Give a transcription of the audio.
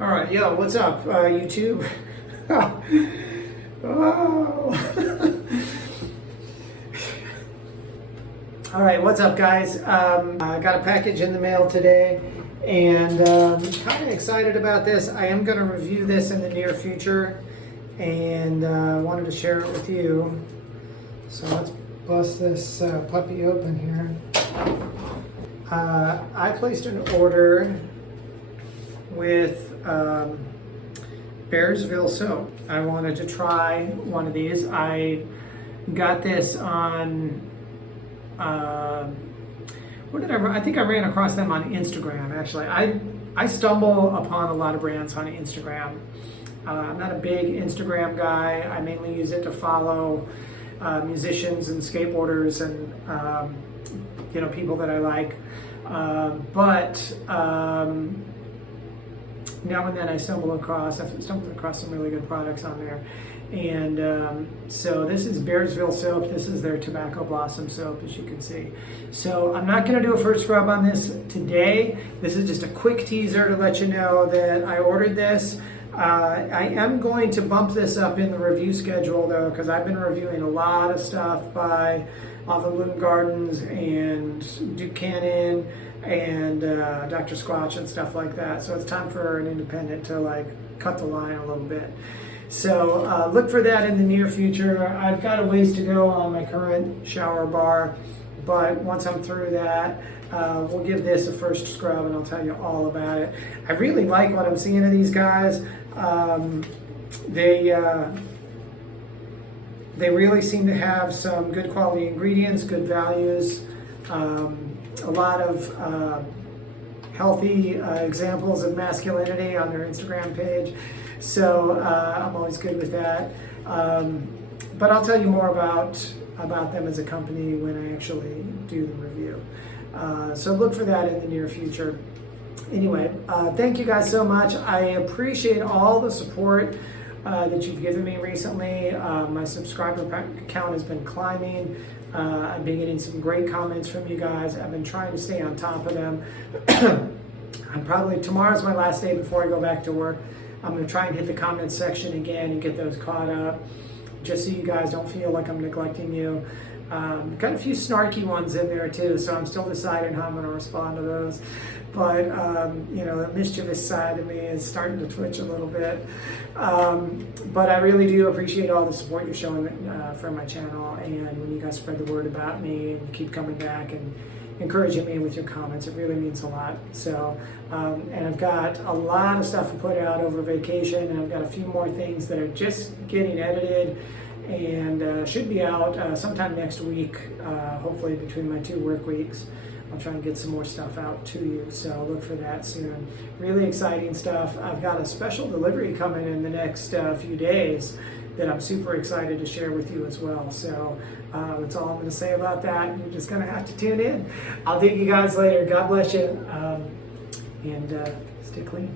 All right, yo, what's up, YouTube? Oh. All right, what's up, guys? I got a package in the mail today, and kind of excited about this. I am going to review this in the near future, and wanted to share it with you. So let's bust this puppy open here. I placed an order with Bearsville Soap. I wanted to try one of these. I got this on, what did I think I ran across them on Instagram, actually. I stumble upon a lot of brands on Instagram. I'm not a big Instagram guy. I mainly use it to follow musicians and skateboarders and people that I like. But now and then I've stumbled across some really good products on there. And so this is Bearsville Soap. This is their Tobacco Blossom Soap, as you can see. So I'm not going to do a first scrub on this today. This is just a quick teaser to let you know that I ordered this. I am going to bump this up in the review schedule, though, because I've been reviewing a lot of stuff by Off Bloom Gardens and Duke Cannon and Dr. Squatch and stuff like that. So it's time for an independent to cut the line a little bit. So look for that in the near future. I've got a ways to go on my current shower bar, but once I'm through that, we'll give this a first scrub and I'll tell you all about it. I really like what I'm seeing of these guys. They really seem to have some good quality ingredients, good values, a lot of healthy examples of masculinity on their Instagram page. So I'm always good with that. But I'll tell you more about them as a company when I actually do the review. So look for that in the near future. Anyway, thank you guys so much. I appreciate all the support that you've given me recently. My subscriber count has been climbing. I've been getting some great comments from you guys. I've been trying to stay on top of them. Tomorrow's my last day before I go back to work. I'm going to try and hit the comments section again and get those caught up, just so you guys don't feel like I'm neglecting you. Got a few snarky ones in there too, so I'm still deciding how I'm going to respond to those. But the mischievous side of me is starting to twitch a little bit. But I really do appreciate all the support you're showing for my channel, and when you guys spread the word about me and keep coming back and encouraging me with your comments. It really means a lot. So, and I've got a lot of stuff to put out over vacation, and I've got a few more things that are just getting edited and should be out sometime next week, hopefully between my 2 work weeks. I'll try and get some more stuff out to you, so look for that soon. Really exciting stuff. I've got a special delivery coming in the next few days that I'm super excited to share with you as well. So that's all I'm going to say about that. You're just going to have to tune in. I'll dig you guys later. God bless you, and stay clean.